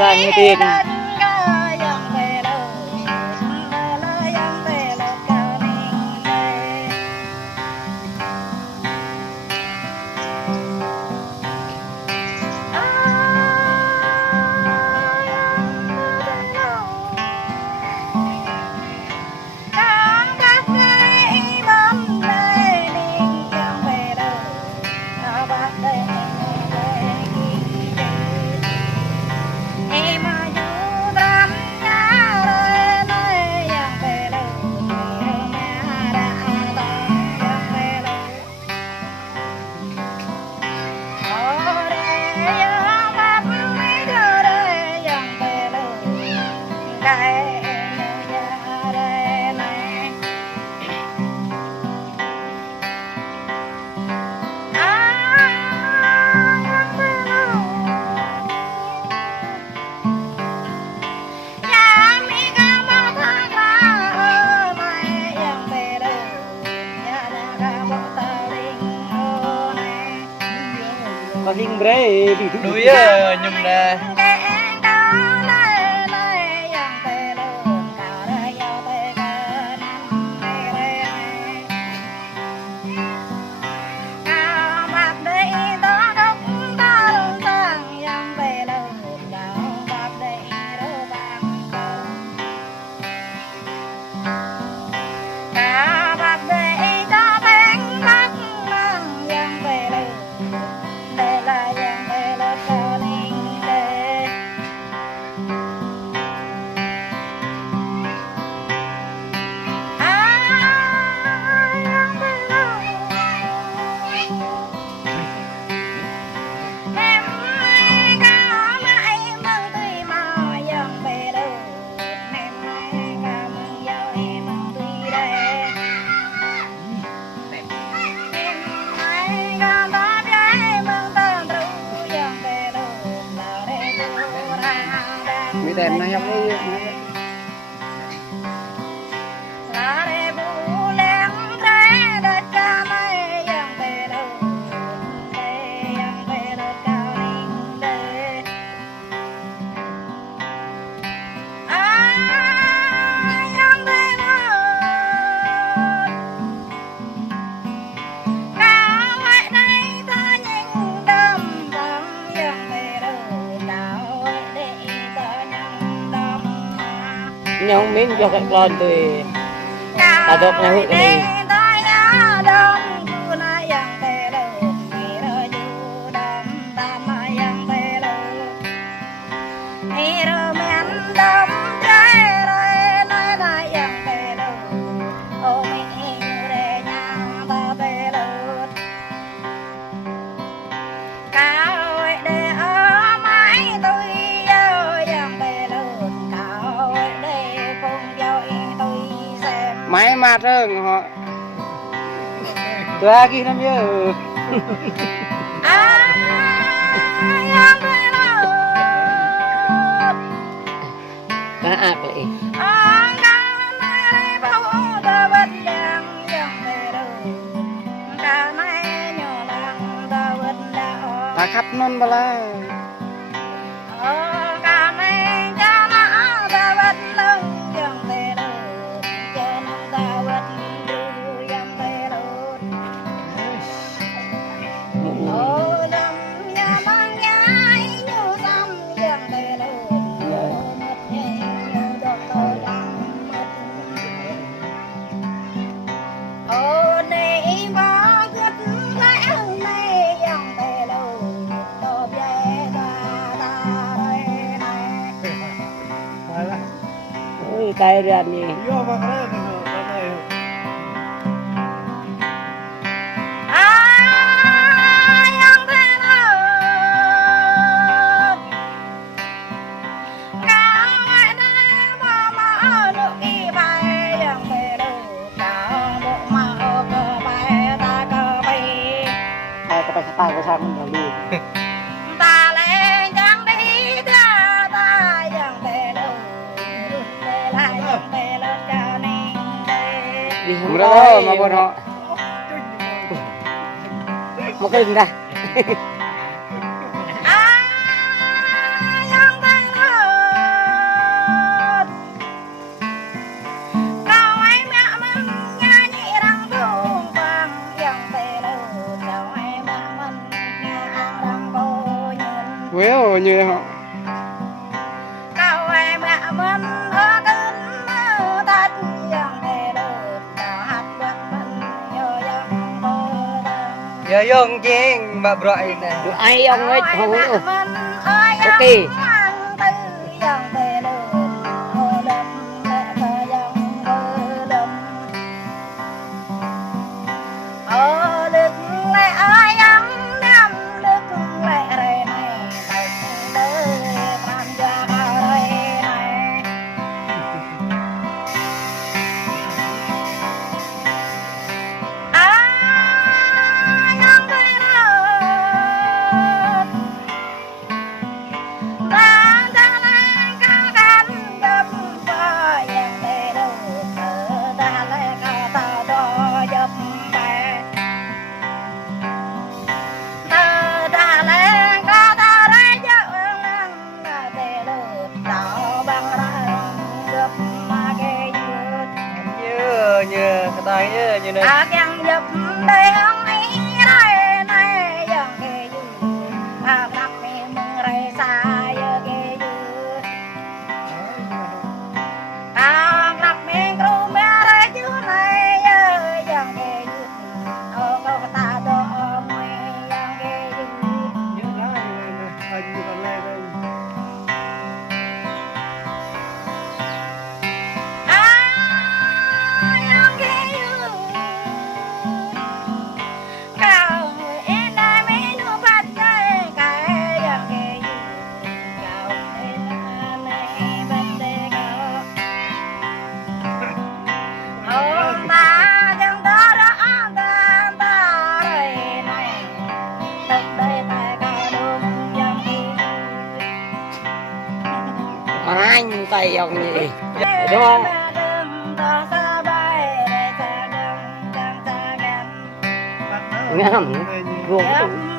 đang nghe tiền hình bre đuôi nhung nè mi đèn nó nhóc đi nhông miếng cho các con tùy ta đốt nhà hụt này máy mát hơn họ ra kia năm nhớ đã ác lại ta khắp non bà la tay ra nhỉ Bro, mà buồn họ. Một cái đừng ra. Well, như họ. Giờ dùng chiên mà bội nè. Ai ông ấy không ok. Như cái tay như này. Yang dập đây ông ấy đây này yang kê dư nắp mình rây xa giờ kê dư nắp mình kêu mẹ rây dư này yang kê dư ông câu ta do mày yang kê dư Như lá như này anh như con này đây. Anh tay ông gì đúng không? Ngắm ruộng